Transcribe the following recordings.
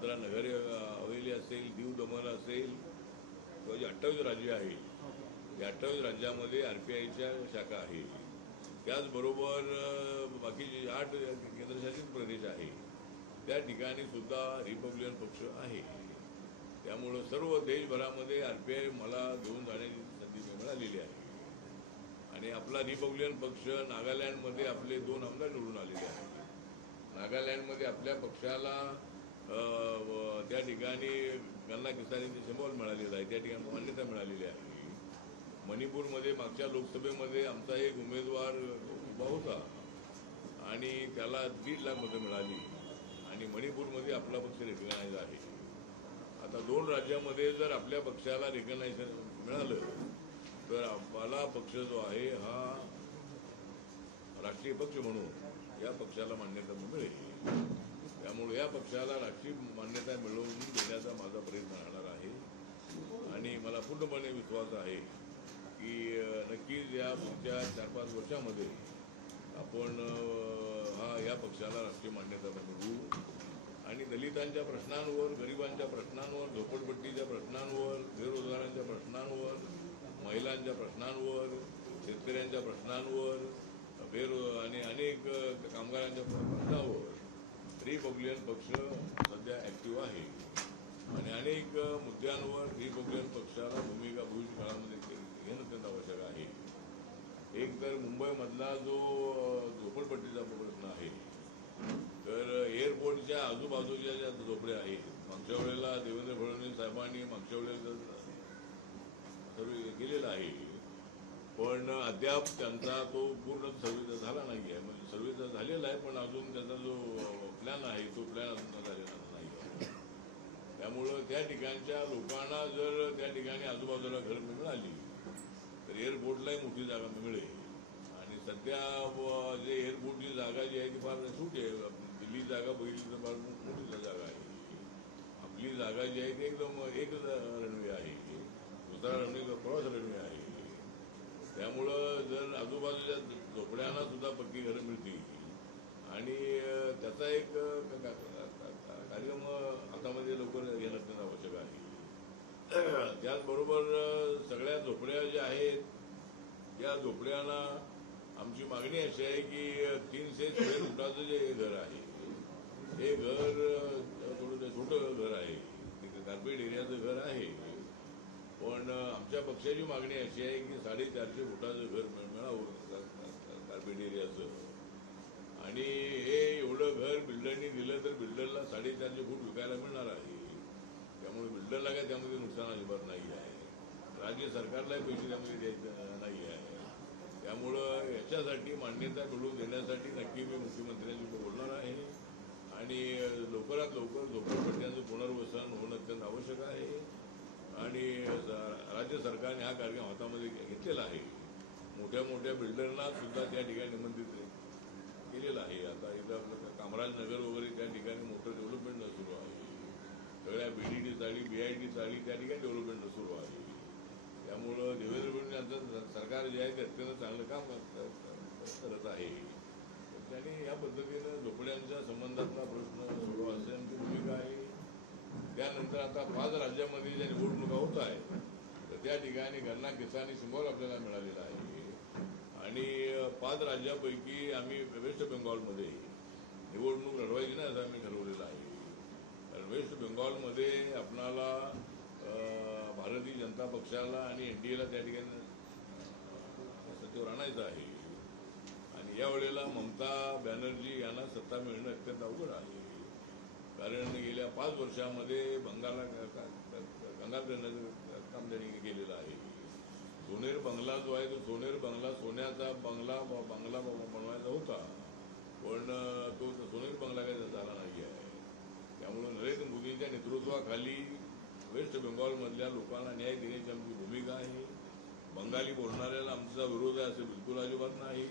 दादरा नगर हवेली असेल, दीव दमण असेल किंवा जे 28 राज्य आहे, या 28 राज्यामध्ये RPIच्या शाखा आहे. त्याचबरोबर बाकीचे 8 केंद्रशासित प्रदेश आहे, त्या ठिकाणी सुद्धा रिपब्लिकन पक्ष आहे. त्यामुळं सर्व देशभरामध्ये RPI मला घेऊन जाण्याची संधी मिळालेली आहे. आणि आपला रिपब्लिकन पक्ष नागालँडमध्ये आपले 2 आमदार निवडून आलेले आहेत. नागालँडमध्ये आपल्या पक्षाला त्या ठिकाणी गन्ना किसानीचे सिंबॉल मिळालेला आहे, त्या ठिकाणी मान्यता मिळालेली आहे. मणिपूरमध्ये मागच्या लोकसभेमध्ये आमचा एक उमेदवार उभा होता आणि त्याला 1.5 लाख मतं मिळाली आणि मणिपूरमध्ये आपला पक्ष रिकग्नाइज आहे. आता 2 राज्यामध्ये जर आपल्या पक्षाला रिकग्नायझेशन मिळालं तर आपला पक्ष जो आहे हा राष्ट्रीय पक्ष म्हणून या पक्षाला मान्यता मिळेल. त्यामुळे या पक्षाला राष्ट्रीय मान्यता मिळवून देण्याचा माझा प्रयत्न राहणार आहे. आणि मला पूर्णपणे विश्वास आहे की नक्कीच या पुढच्या 4-5 वर्षामध्ये आपण या पक्षाला राष्ट्रीय मान्यता मिळवू आणि दलितांच्या प्रश्नांवर, गरिबांच्या प्रश्नांवर, झोपडपट्टीच्या प्रश्नांवर, बेरोजगारांच्या प्रश्नांवर, महिलांच्या प्रश्नांवर, शेतकऱ्यांच्या प्रश्नांवर, आणि अनेक कामगारांच्या प्रश्नावर रिपब्लिकन पक्ष सध्या ॲक्टिव्ह आहे आणि अनेक मुद्द्यांवर रिपब्लिकन पक्षाला भूमिका भविष्य काळामध्ये घेणं अत्यंत आवश्यक आहे. एक तर मुंबईमधला जो झोपडपट्टीचा प्रश्न आहे, तर एअरपोर्टच्या आजूबाजूच्या ज्या झोपड्या आहेत, मागच्या वेळेला देवेंद्र फडणवीस साहेबांनी मागच्या वेळेला सर्वे केलेला आहे, पण अद्याप त्यांचा तो पूर्ण सर्वे झाला नाही आहे. म्हणजे सर्वे तर झालेला आहे, पण अजून त्याचा जो प्लॅन आहे तो प्लॅन अजून झालेला नाही आहे. त्यामुळं त्या ठिकाणच्या लोकांना जर त्या ठिकाणी आजूबाजूला घर मिळाली तर एअरपोर्टलाही मोठी जागा मिळेल. आणि सध्या जे एअरपोर्टची जागा जी आहे ती फार छोटी आहे. दिल्ली जागा बघितली तर फार मोठी जागा आहे. आपली जागा जी आहे ती एकदम एक रनवे आहे, दुसरा रनवे प्रवास रनवे आहे. त्यामुळं जर आजूबाजूच्या झोपड्यांना सुद्धा पक्की घरं मिळतील आणि त्याचा एक कार्यक्रम हातामध्ये लवकर येणं अत्यंत आवश्यक आहे. त्याचबरोबर सगळ्या झोपड्या ज्या आहेत या झोपड्यांना आमची मागणी अशी आहे की 300 स्क्वेअर फुटाचं जे घर आहे हे घर थोडं छोटं घर आहे, कार्पेट एरियाचं घर आहे, पण आमच्या पक्षाची मागणी अशी आहे की 450 फुटाचं घर मिळावं कार्पेट एरियाचं. आणि हे एवढं घर बिल्डरनी दिलं तर बिल्डरला 450 फूट विकायला मिळणार आहे. त्यामुळे बिल्डरला काय त्यामध्ये नुकसान अजिबात नाही आहे, राज्य सरकारलाही पैसे त्यामध्ये द्यायचं नाही आहे. त्यामुळं याच्यासाठी मान्यता मिळवून देण्यासाठी नक्की मी मुख्यमंत्र्यांशी बोलणार आहे आणि लवकरात लवकर झोपडपट्ट्यांचं पुनर्वसन होणं अत्यंत आवश्यक आहे. आणि राज्य सरकारने हा कार्यक्रम हातामध्ये घेतलेला आहे. मोठ्या मोठ्या बिल्डरना सुद्धा त्या ठिकाणी निमंत्रित केलेलं आहे. आता इथं आपलं कामराज नगर वगैरे त्या ठिकाणी मोठं डेव्हलपमेंट सुरू आहे. सगळ्या BDD चाळी, BID चाळी त्या ठिकाणी डेव्हलपमेंट सुरू आहे. त्यामुळं देवेंद्र फडणवीस यांचं सरकार जे आहे ते अत्यंत चांगलं काम करत आहे. त्यांनी या पद्धतीनं झोपड्यांच्या संबंधातला प्रश्न सोडवा अशी आमची भूमिका आहे. त्यानंतर आता 5 राज्यामध्ये ज्या निवडणुका होत आहेत तर त्या ठिकाणी गन्ना किसानी सिंबॉल आपल्याला मिळालेला आहे आणि 5 राज्यापैकी आम्ही वेस्ट बेंगॉलमध्ये निवडणूक लढवायची नाही असं आम्ही ठरवलेलं आहे. कारण वेस्ट बेंगॉलमध्ये आपणाला भारतीय जनता पक्षाला आणि NDAला त्या ठिकाणी सत्तेवर आणायचं आहे आणि यावेळेला ममता बॅनर्जी यांना सत्ता मिळणं अत्यंत अवघड आहे. कारण गेल्या 5 वर्षामध्ये बंगालला कंगाल करण्याचं काम त्यांनी केलेलं आहे. सोनेर बंगला जो आहे तो सोनेर बंगला सोन्याचा बंगला बनवायचा होता, पण तो सोनेर बंगला काही झाला नाही आहे. त्यामुळं नरेंद्र मोदींच्या नेतृत्वाखाली वेस्ट बेंगॉलमधल्या लोकांना न्याय देण्याची आमची भूमिका आहे. बंगाली बोलणाऱ्याला आमचा विरोध आहे असं बिलकुल अजिबात नाही.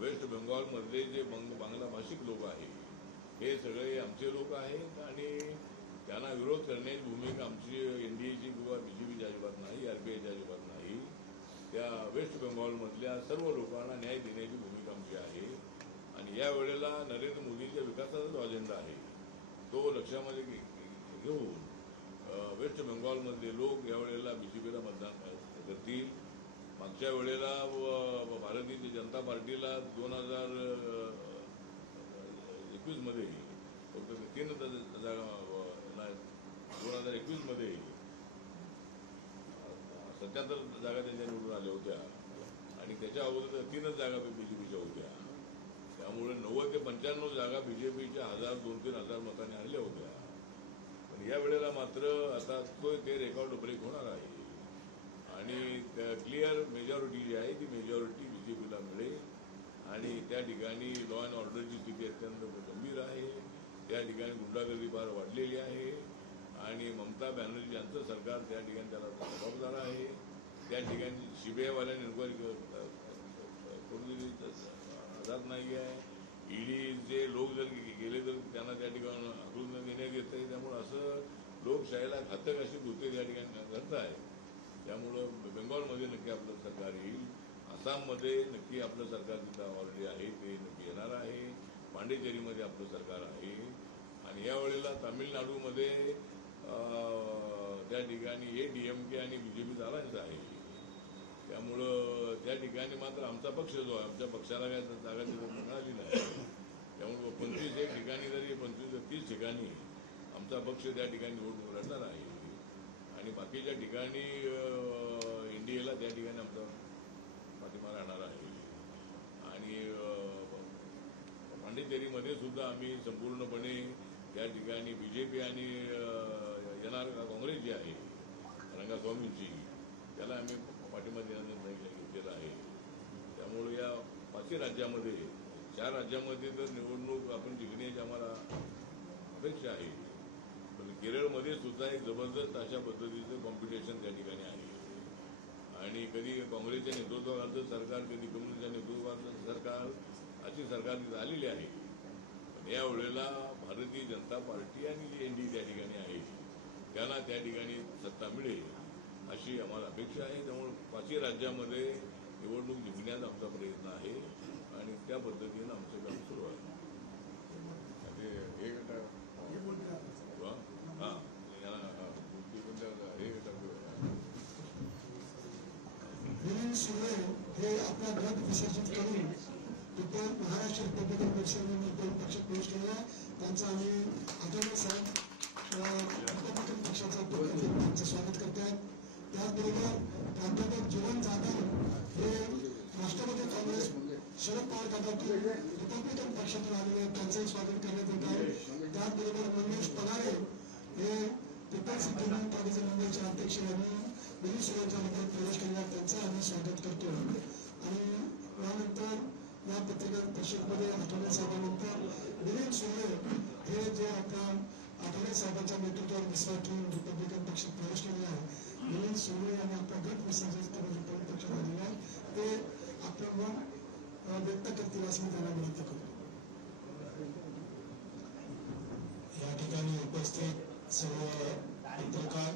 वेस्ट बेंगॉलमधले जे बांगला भाषिक लोक आहेत हे सगळे आमचे लोक आहेत आणि त्यांना विरोध करण्याची भूमिका आमची NDAची किंवा BJPची अजिबात नाही, RPIची अजिबात नाही. त्या वेस्ट बेंगॉलमधल्या सर्व लोकांना न्याय देण्याची भूमिका आमची आहे. आणि यावेळेला नरेंद्र मोदींच्या विकासाचा जो अजेंडा आहे तो लक्षामध्ये घेऊन वेस्ट बेंगॉलमधले लोक यावेळेला BJPला मतदान करतील. मागच्या वेळेला भारतीय जनता पार्टीला 2021 मध्ये फक्त 3 जागा, 2021 मध्ये 77 जागा त्यांच्या निवडून आल्या होत्या आणि त्याच्या अगोदर 3च जागा BJPच्या होत्या. त्यामुळे 90 ते 95 जागा BJPच्या 2,000-3,000 मतांनी आणल्या होत्या. पण या वेळेला मात्र आता ते रेकॉर्ड ब्रेक होणार आहे आणि क्लिअर मेजॉरिटी जी आहे ती मेजॉरिटी BJPला मिळेल आणि त्या ठिकाणी लॉ अँड ऑर्डरची स्थिती अत्यंत गंभीर आहे. त्या ठिकाणी गुंडागर्दी फार वाढलेली आहे आणि ममता बॅनर्जी यांचं सरकार त्या ठिकाणी त्याला जबाबदार आहे. त्या ठिकाणी CBI-वाल्यांनी इन्क्वायरी करून दिली आधार नाही आहे. ईडीचे लोक जर गेले तर त्यांना त्या ठिकाणी आकृती देण्यात येत आहे. त्यामुळं असं लोकशाहीला घातक अशी कृत्य त्या ठिकाणी घडत आहे. त्यामुळं बेंगॉलमध्ये नक्की आपलं सरकार येईल, आसाममध्ये नक्की आपलं सरकार तिथं ऑलरेडी आहे ते नक्की येणार आहे, पांडिचेरीमध्ये आपलं सरकार आहे आणि यावेळेला तामिळनाडूमध्ये त्या ठिकाणी DMK आणि BJP चालायचं आहे. त्यामुळं त्या ठिकाणी मात्र आमचा पक्ष जो आहे, आमच्या पक्षाला काय जागा तिथं मिळाली नाही. त्यामुळं 25 ठिकाणी जरी 25 ते 30 ठिकाणी आमचा पक्ष त्या ठिकाणी निवडणूक लढणार आहे आणि बाकीच्या ठिकाणी इंडियाला त्या ठिकाणी आमचा पाठिंबा राहणार आहे आणि पांडिचेरीमध्ये सुद्धा आम्ही संपूर्णपणे त्या ठिकाणी BJP आणि येणार काँग्रेस जी आहे रंगास्वामींची त्याला आम्ही पाठिंबा देण्याचा निर्णय घेतलेला आहे. त्यामुळे या 5 राज्यामध्ये 4 राज्यामध्ये तर निवडणूक आपण जिंकण्याची आम्हाला अपेक्षा आहे. पण केरळमध्ये सुद्धा एक जबरदस्त अशा पद्धतीचं कॉम्पिटिशन त्या ठिकाणी आहे आणि कधी काँग्रेसच्या नेतृत्वाखालचं सरकार, कधी कम्युनिस्टच्या नेतृत्वाखालचं सरकार, अशी सरकार तिथं आलेली आहे. पण यावेळेला भारतीय जनता पार्टी आणि ND त्या ठिकाणी आहे त्यांना त्या ठिकाणी सत्ता मिळेल अशी आम्हाला अपेक्षा आहे. त्यामुळे 5 राज्यामध्ये निवडणूक जिंकण्याचा आमचा प्रयत्न आहे आणि त्या पद्धतीनं आमचं काम सुरू आहे. हे आपला गट विसर्जित करून तिथं महाराष्ट्र रिपब्लिकन पक्षाने पक्षात प्रवेश केला. त्यांचा आम्ही आठवले साहेब रिपब्लिकन पक्षाचा त्यांचं स्वागत करतात. त्याचबरोबर प्राध्यापक जीवन जाधव हे राष्ट्रवादी काँग्रेस शरद पवार गटातून रिपब्लिकन पक्षातून आलेले आहेत, त्यांचंही स्वागत करण्यात येत आहे. त्याचबरोबर मनोज पगारे हे पीपल्स इंडियन पार्टीचे मुंबईचे अध्यक्ष यांनी विधी सेवांच्या मध्ये प्रवेश केला, त्यांचं आम्ही स्वागत करतो. आणि यानंतर या पत्रकार परिषदेमध्ये आठवले साहेबांनंतर विलीन सुर्वे हे जे आपल्या आठवले साहेबांच्या नेतृत्वावर विश्वास ठेवून रिपब्लिकन पक्षात प्रवेश केलेला आहे. विलीन सुर्वे यांनी आपला गट विसर्जित करून रिपब्लिकन पक्षात आलेला आहे. ते आपलं मत व्यक्त करतील असं मी त्यांना विनंती करतो. या ठिकाणी उपस्थित सर्व पत्रकार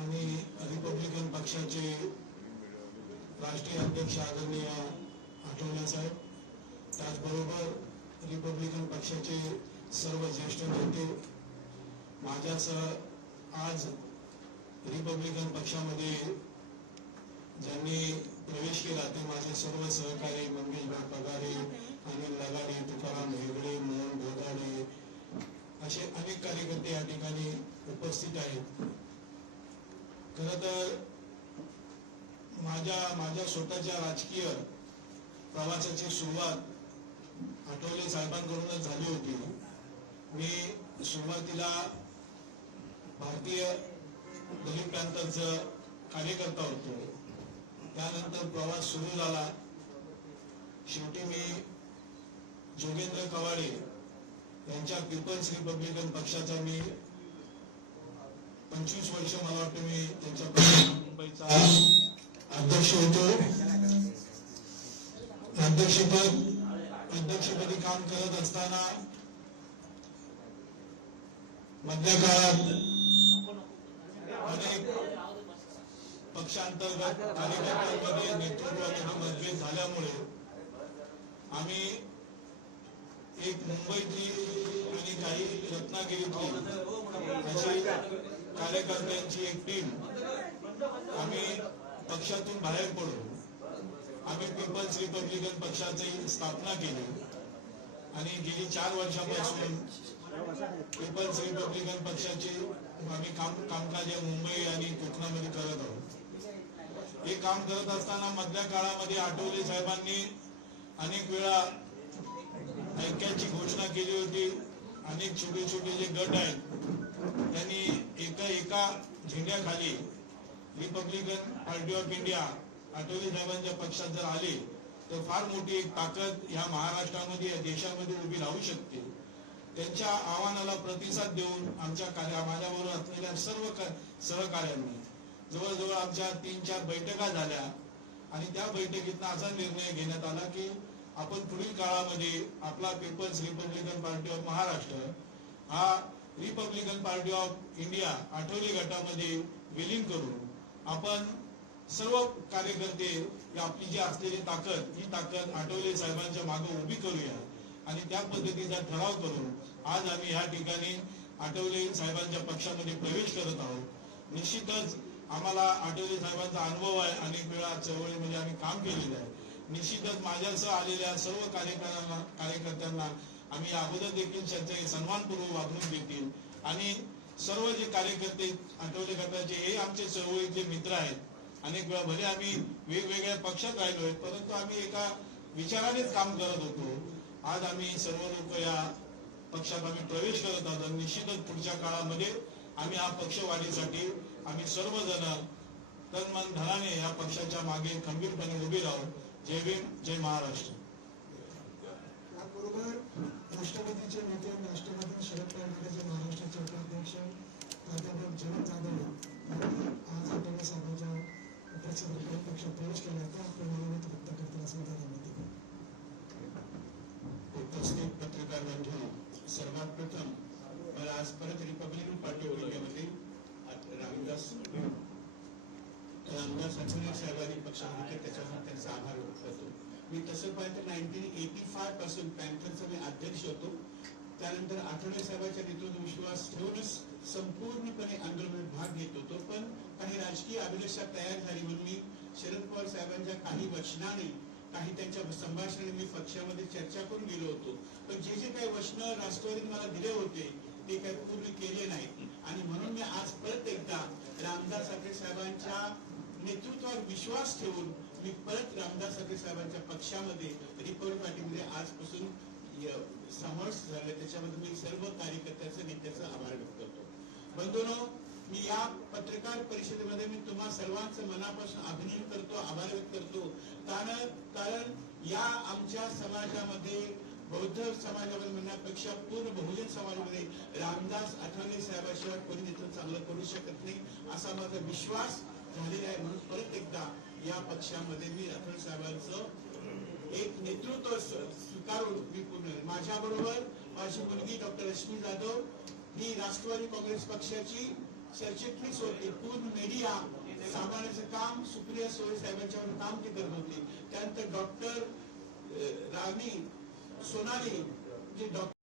आणि रिपब्लिकन पक्षाचे राष्ट्रीय अध्यक्ष आदरणीय आठवले साहेब, त्याचबरोबर रिपब्लिकन पक्षाचे सर्व ज्येष्ठ नेते, माझ्यासह आज रिपब्लिकन पक्षामध्ये ज्यांनी प्रवेश केला ते माझे सर्व सहकारी मंगेशभाई पगारे, अनिल लगाडे, तुकाराम हेगडे, मोहन गोदाडे असे अनेक कार्यकर्ते या ठिकाणी उपस्थित आहेत. खरं तर माझ्या स्वतःच्या राजकीय प्रवासाची सुरुवात आठवले साहेबांकडूनच झाली होती. मी सुरुवातीला भारतीय दलित पॅंथरचा कार्यकर्ता होतो. त्यानंतर प्रवास सुरू झाला. शेवटी मी जोगेंद्र कवाडे यांच्या पीपल्स रिपब्लिकन पक्षाचा मी 25 वर्ष मला वाटतं मी त्यांच्या मुंबईचा अध्यक्ष होतो. अध्यक्षपदी काम करत असताना मधल्या काळात अनेक पक्षांतर्गत कार्यकर्त्यांमध्ये नेतृत्वामध्ये मतभेद झाल्यामुळे आम्ही एक मुंबईतली आणि काही रत्नागिरीतली अशी कार्यकर्त्यांची एक टीम आम्ही पक्षातून बाहेर पडलो. आम्ही पीपल्स रिपब्लिकन पक्षाची स्थापना केली आणि गेली 4 वर्षापासून पीपल्स रिपब्लिकन पक्षाचे आम्ही कामकाज मुंबई आणि कोकणामध्ये करत आहोत. हे काम करत असताना मधल्या काळामध्ये आठवले साहेबांनी अनेक वेळा ऐक्याची घोषणा केली होती. अनेक छोटे छोटे जे गट आहेत त्यांनी एका झेंड्याखाली Republican Party of India Athawale साहेबांच्या पक्षात जर आले तर फार मोठी एक ताकद ह्या महाराष्ट्रामध्ये या देशामध्ये उभी राहू शकते. त्यांच्या आव्हानाला प्रतिसाद देऊन माझ्याबरोबर असलेल्या सर्व सहकार्यांनी जवळजवळ आमच्या 3-4 बैठका झाल्या आणि त्या बैठकीतनं असा निर्णय घेण्यात आला की आपण पुढील काळामध्ये आपला People's Republican Party of Maharashtra हा Republican Party of India Athawale गटामध्ये विलीन करून आपण सर्व कार्यकर्ते आपली जी असलेली ताकद ही ताकद आठवले साहेबांच्या मागे उभी करूया आणि त्या पद्धतीचा ठराव करून आज आम्ही ह्या ठिकाणी आठवले साहेबांच्या पक्षामध्ये प्रवेश करत आहोत. निश्चितच आम्हाला आठवले साहेबांचा अनुभव आहे. अनेक वेळा चळवळीमध्ये आम्ही काम केलेलं आहे. निश्चितच माझ्यासह आलेल्या सर्व कार्यकर्त्यांना आम्ही अगोदर देखील त्यांचे सन्मानपूर्वक वागणूक देतील आणि सर्व जे कार्यकर्ते आठवले गटाचे हे आमचे चळवळीतले मित्र आहेत. अनेक वेळा भले आम्ही वेगवेगळ्या पक्षात राहिलोय परंतु आम्ही एका विचारानेच काम करत होतो. आज आम्ही सर्व लोक या पक्षात आम्ही प्रवेश करत आहोत. निश्चितच पुढच्या काळामध्ये आम्ही हा पक्ष वाढीसाठी आम्ही सर्वजण तन मन धनाने या पक्षाच्या मागे खंबीरपणे उभे राहू. जय भीम, जय महाराष्ट्र. याबरोबर राष्ट्रवादीचे नेते राष्ट्रवादी शरद पवार गटाचे महाराष्ट्राचे उपाध्यक्ष प्राध्यापक जयंत जाधव यांनी आज आठवले साहेबांच्या पक्षात प्रवेश केला. त्या आपण मनोमत व्यक्त करतील असं मला विनंती. उपस्थित पत्रकार बंधू, सर्वात प्रथम मला आज परत रिपब्लिकन पार्टी ऑफ इंडियामध्ये रामदास आठवले साहेबांनी पक्षामध्ये त्याच्यासाठी त्यांचा आभार व्यक्त करतो. मी तसं पाहिलं 1985 पासून पॅन्थरचा मी अध्यक्ष होतो. त्यानंतर आठवले साहेबांच्या नेतृत्व विश्वास ठेवूनच संपूर्णपणे आंदोलनात भाग घेत होतो. पण काही राजकीय अभिलाषा तयार झाली म्हणून मी शरद पवार साहेबांच्या काही वचनाने काही त्यांच्या संभाषणाने मी पक्षामध्ये चर्चा करून गेलो होतो. पण जे काही वचनं राष्ट्रवादीने मला दिले होते ते काही पूर्ण केले नाही आणि म्हणून मी आज परत एकदा रामदास आठवले साहेबांच्या नेतृत्वावर विश्वास ठेवून मी परत रामदास आठवले साहेबांच्या पक्षामध्ये रिपब्लिकन पार्टीमध्ये आजपासून समावेश झाले. त्याच्यामध्ये मी सर्व कार्यकर्त्यांचं नेत्याचा आभार व्यक्त करतो. बंधूंनो, मी या पत्रकार परिषदेमध्ये मी तुम्हा सर्वांचं मनापासून अभिनंदन करतो, आभार व्यक्त करतो. कारण या आमच्या समाजामध्ये बौद्ध समाजामध्ये म्हणण्यापेक्षा पूर्ण बहुजन समाजामध्ये रामदास आठवले साहेबाशिवाय कोणी नेतृत्व चांगलं करू शकत नाही असा माझा विश्वास झालेला आहे. म्हणून परत एकदा या पक्षामध्ये मी आठवले साहेबांचं एक नेतृत्व स्वीकारून मी पूर्ण माझ्या बरोबर माझी मुलगी डॉक्टर रश्मी जाधव ही राष्ट्रवादी काँग्रेस पक्षाची सरचिटणीस होती. पूर्ण मीडिया सांभाळण्याचं काम सुप्रिया सुळे साहेबांच्यावर काम ते करत होते. त्यानंतर डॉक्टर राणी सोनाली जे डॉक्टर